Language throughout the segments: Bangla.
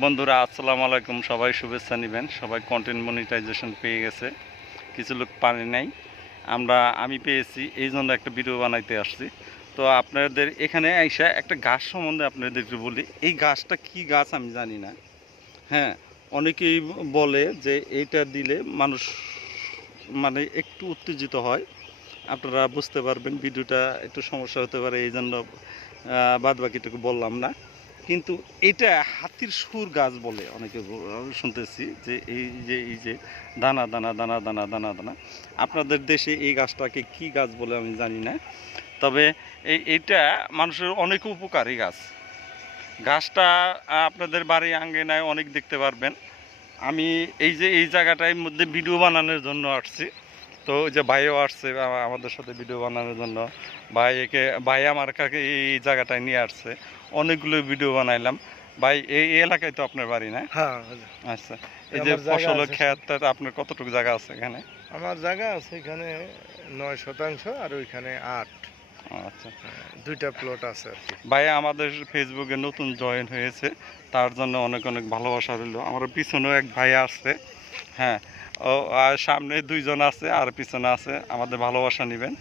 বন্ধুরা আসসালামু আলাইকুম, সবাই শুভেচ্ছা নেবেন। সবাই কন্টেন্ট মনিটাইজেশন পেয়ে গেছে, কিছু লোক পারে নাই। আমি পেয়েছি, এই জন্য একটা ভিডিও বানাইতে আসছি। তো আপনাদের এখানে আইসা একটা গাছ সম্বন্ধে আপনাদেরকে বলি। এই গাছটা কি গাছ আমি জানি না। হ্যাঁ, অনেকেই বলে যে এইটা দিলে মানুষ মানে একটু উত্তেজিত হয়। আপনারা বুঝতে পারবেন, ভিডিওটা একটু সমস্যা হতে পারে, এই জন্য বাদ বাকিটুকু বললাম না। কিন্তু এটা হাতির সুর গাছ বলে অনেকে শুনতেছি, যে এই যে দানা দানা দানা দানা দানা দানা। আপনাদের দেশে এই গাছটাকে কি গাছ বলে আমি জানি না, তবে এইটা মানুষের অনেক উপকারী গাছ। গাছটা আপনাদের বাড়ি আঙ্গিনায় অনেক দেখতে পারবেন। আমি এই জায়গাটার মধ্যে ভিডিও বানানোর জন্য আসছি। তো ওই যে ভাইও আসছে আমাদের সাথে ভিডিও বানানোর জন্য। ভাই আমার কাকে এই জায়গাটায় নিয়ে আসছে, অনেকগুলো ভিডিও বানাইলাম। ভাই এই এলাকায় তো আপনার বাড়ি না? হ্যাঁ, আচ্ছা, এই যে আমার জায়গা ফসল আছে। ক্ষেত, আপনার কতটুকু জায়গা আছে এখানে? আমার জায়গা আছে এখানে 9% আর ওইখানে 8। আচ্ছা, দুইটা প্লট আছে আর কি। ভাই আমাদের ফেসবুকে নতুন জয়েন হয়েছে, তার জন্য অনেক অনেক ভালোবাসা রইল। আমার পিছনেও এক ভাই আসছে। হ্যাঁ, ও আর সামনে দুইজন আছে আর পিছনে আছে, আমাদের ভালোবাসা নেবেন।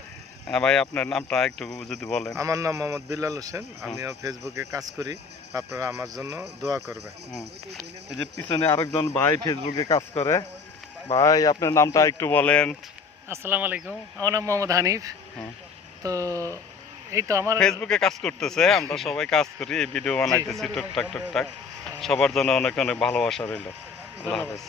ভাই আপনার নামটা একটু যদি বলেন। আমার নাম মোহাম্মদ বিলাল হোসেন, আমিও ফেসবুকে কাজ করি। আপনারা আমার জন্য দোয়া করবেন। এই যে পিছনে আরেকজন ভাই ফেসবুকে কাজ করে। ভাই আপনার নামটা একটু বলেন। আসসালামু আলাইকুম, আমার নাম মোহাম্মদ হানিফ। হুম। তো এই তো আমার ফেসবুকে কাজ করতেছে, আমরা সবাই কাজ করি, এই ভিডিও বানাইতেছি টুকটাক টুকটাক। সবার জন্য অনেক অনেক ভালোবাসা রইল। আল্লাহ হাফেজ।